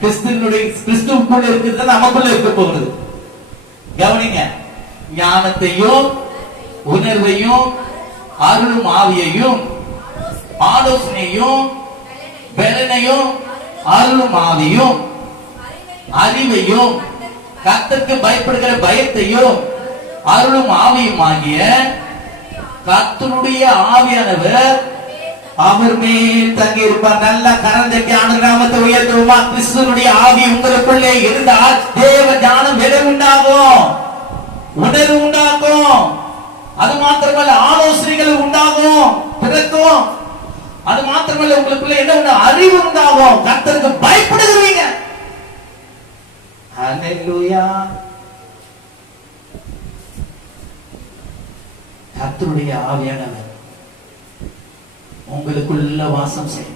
கிறிஸ்துவுக்குள்ள இருக்கிறது நமக்குள்ள இருக்க போகிறது. கவனிங்க, ஞானத்தையும் உணர்வையும் அருளும் ஆவியையும் ஆலோசனையும் பலனையும் அருளும் ஆவியும் அறிவையும் கர்த்தருக்கு பயப்படுகிற பயத்தையும் அருளும் ஆவியும் ஆகிய கர்த்தருடைய ஆவியானவர் அவர் மேல் தங்கி இருப்பார். நல்ல கரந்தட்டி ஆண்டு நாமத்தை உயர்த்துவோமா? கிறிஸ்துவனுடைய ஆவி உங்களுக்குள்ளே இருந்தால் தேவ ஞானம் வெறும் உண்டாகும், உணர்வு உண்டாகும். அது மாத்திரமல்ல, ஆலோசனைகள் உண்டாகும், பிறக்கும். அது மாத்திரமல்ல, உங்களுக்குள்ள என்ன உண்டு? அறிவு உண்டாகும். கர்த்தருக்கு பயப்படுகிறீங்க. ஹல்லேலூயா. கர்த்தருடைய ஆவியானவர் உங்களுக்குள்ள வாசம் செய்யும்.